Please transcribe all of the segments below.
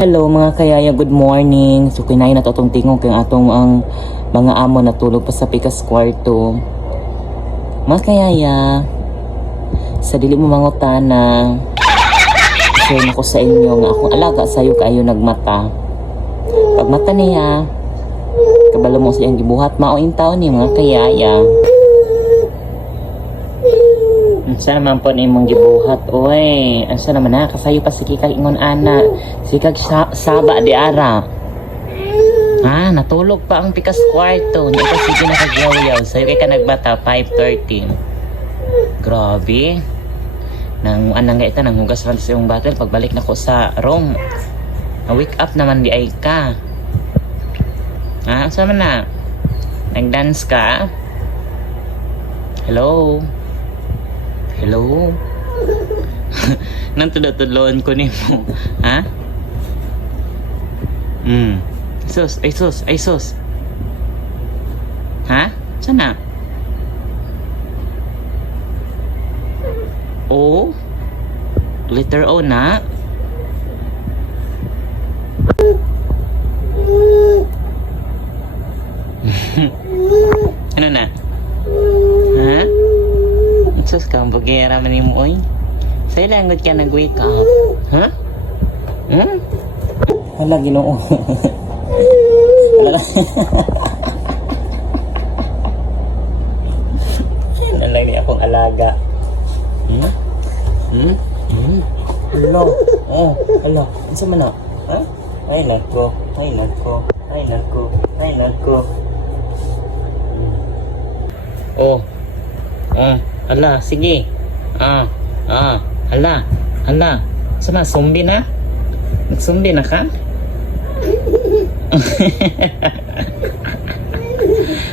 Hello mga kayaya, good morning. So kinain na to atong tingog kay atong ang mga amo natulog pa sa pikas kwarto. Mga kayaya, sa dili mo mangutana, share nako sa inyo nga akong alaga sayo kayo nagmata. Pag mata niya, kabalo mo sa iyang gibuhat, maoing taon ni mga kayaya. Asa naman po na imong gibuhat, oy. Asa naman na, kasayo pa sige kag ingon ana. Sige kag saba di ara. Ha, natulog pa ang pikas kwarto. Hindi ka sige nakagyaw-yaw. Sayo kay ka nagbata, 5:30. Grabe. Nang anang nga ito, nang hugas man sa iyong battle. Pagbalik na ko sa room. Na-wake up naman di ay ka. Ha, asa naman na? Nag-dance ka? Hello? Hello? Nang tudot-tudloan ko ni mo. Ha? Sus, ay sus, ay sus. Ha? Sana? O? Letter O na? Ano na? Ha? Sus ka, bagera man ni mo, oy. Sa'yo lang ka nag-wake up. Ha? Hala, Ginoo. Ano lang ni akong alaga. Hello. Oh, hello. Ano man na? Ha? Ay, nako. Ay, nako. Ay, nako. Ay, nako. Oh. Hala, sige. Hala. Sama, zombie na? Nag-zombie na ka?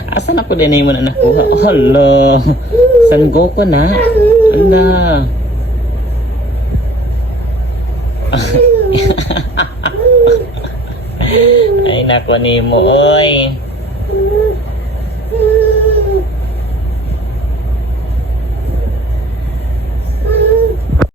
Asa na po din na yung na nakuha? Oh, hala. San Goku na? Hala. Ay, naku ni mo, oy.